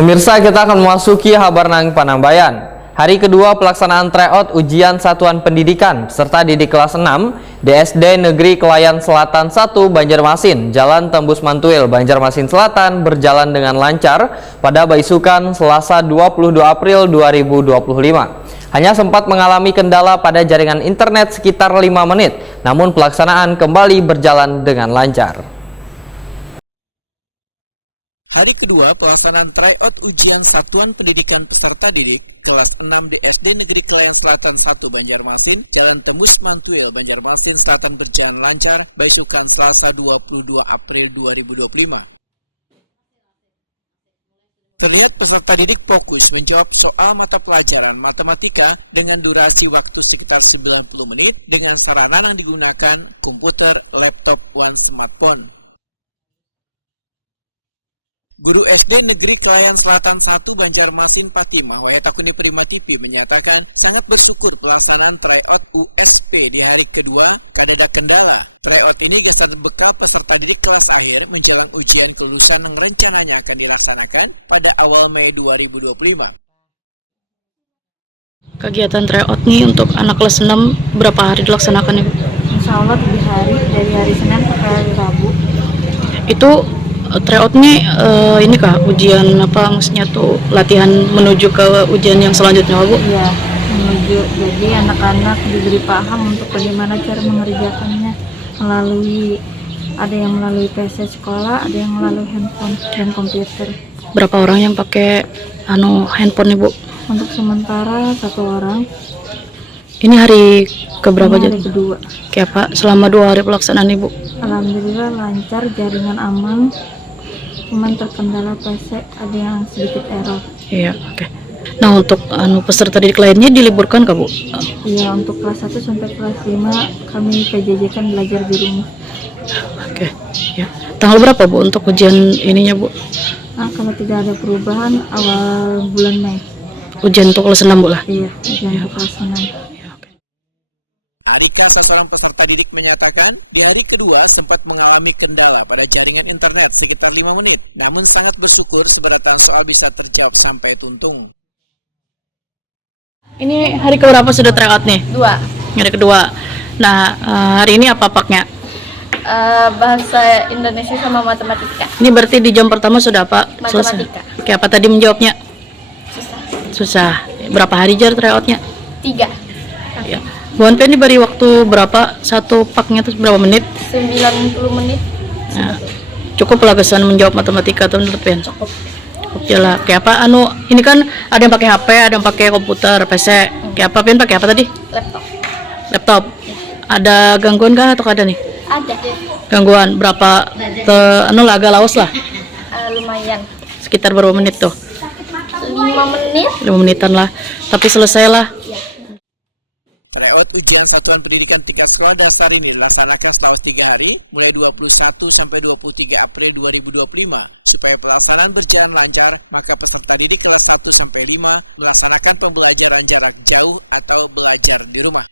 Pemirsa, kita akan memasuki kabar nang Panambayan. Hari kedua pelaksanaan tryout ujian satuan pendidikan serta didik kelas 6 di SD Negeri Kelayan Selatan 1 Banjarmasin, Jalan Tembus Mantuil, Banjarmasin Selatan berjalan dengan lancar pada Baisukan Selasa 22 April 2025. Hanya sempat mengalami kendala pada jaringan internet sekitar 5 menit, namun pelaksanaan kembali berjalan dengan lancar. Hari kedua pelaksanaan tryout ujian satuan pendidikan peserta didik kelas 6 di SD Negeri Kelayan Selatan 1 Banjarmasin, Jalan Tembus Mantuil, Banjarmasin Selatan berjalan lancar, Baisukan Selasa 22 April 2025. Terlihat peserta didik fokus menjawab soal mata pelajaran matematika dengan durasi waktu sekitar 90 menit dengan sarana yang digunakan komputer, laptop, dan smartphone. Guru SD Negeri Kelayan Selatan 1 Banjarmasin Fatimah Wahetakuni Prima TV menyatakan sangat bersyukur pelaksanaan tryout USP di hari kedua kadada kendala. Tryout ini gasan bekal peserta didik kelas akhir menjelang ujian kelulusan yang rencananya akan dilaksanakan pada awal Mei 2025. Kegiatan tryout nih untuk anak kelas 6 berapa hari dilaksanakan ya? Insya Allah 3 hari, dari hari Senin sampai hari Rabu. Itu tryout nih ini kah ujian apa maksudnya tuh latihan menuju ke ujian yang selanjutnya Bu? Iya, menuju. Jadi anak-anak diberi paham untuk bagaimana cara mengerjakannya melalui ada yang melalui PC sekolah, ada yang melalui handphone dan komputer. Berapa orang yang pakai handphone nih Bu? Untuk sementara 1 orang. Ini hari keberapa Ini hari jadi? kedua. Kayak Pak selama 2 hari pelaksanaan Ibu? Alhamdulillah lancar, jaringan aman. Cuman terkendala PC, ada yang sedikit error. Iya, oke. Nah untuk peserta didik lainnya diliburkan kah Bu? Iya, untuk kelas 1 sampai kelas 5 kami PJJ kan belajar di rumah. Oke. Ya. Tanggal berapa Bu untuk ujian ininya Bu? Nah, kalau tidak ada perubahan awal bulan Mei. Ujian untuk kelas 6 Bu lah? Iya, ujian untuk kelas 6. Arika, seorang peserta didik menyatakan, di hari kedua sempat mengalami kendala pada jaringan internet sekitar 5 menit, namun sangat bersyukur seberatan soal bisa terjawab sampai tuntung. Ini hari keberapa sudah tryout nih? 2. Hari kedua. Nah, hari ini apa paknya? Bahasa Indonesia sama matematika. Ini berarti di jam pertama sudah apa? Matematika. Selesai. Oke, apa tadi menjawabnya? Susah. Susah. Berapa hari jar tryoutnya? 3. Ya. Bu Anpe ini beri waktu berapa? Satu paknya itu berapa menit? 90 menit. Nah, cukup lah kesan menjawab matematika teman-teman. Cukup. Oke lah. Kayak apa? Ini kan ada yang pakai HP, ada yang pakai komputer, PC. Kayak apa? Pian pakai apa tadi? Laptop. Laptop. Ya. Ada gangguan kah atau ada nih? Ada. Gangguan berapa? Lah agak laos lah. Lumayan. Sekitar berapa menit tuh? 5 menit. 5 menitan lah. Tapi selesai lah. Tryout ujian satuan pendidikan tingkat sekolah dasar ini dilaksanakan selama 3 hari, mulai 21 sampai 23 April 2025. Supaya pelaksanaan berjalan lancar, maka peserta didik kelas 1 sampai 5 melaksanakan pembelajaran jarak jauh atau belajar di rumah.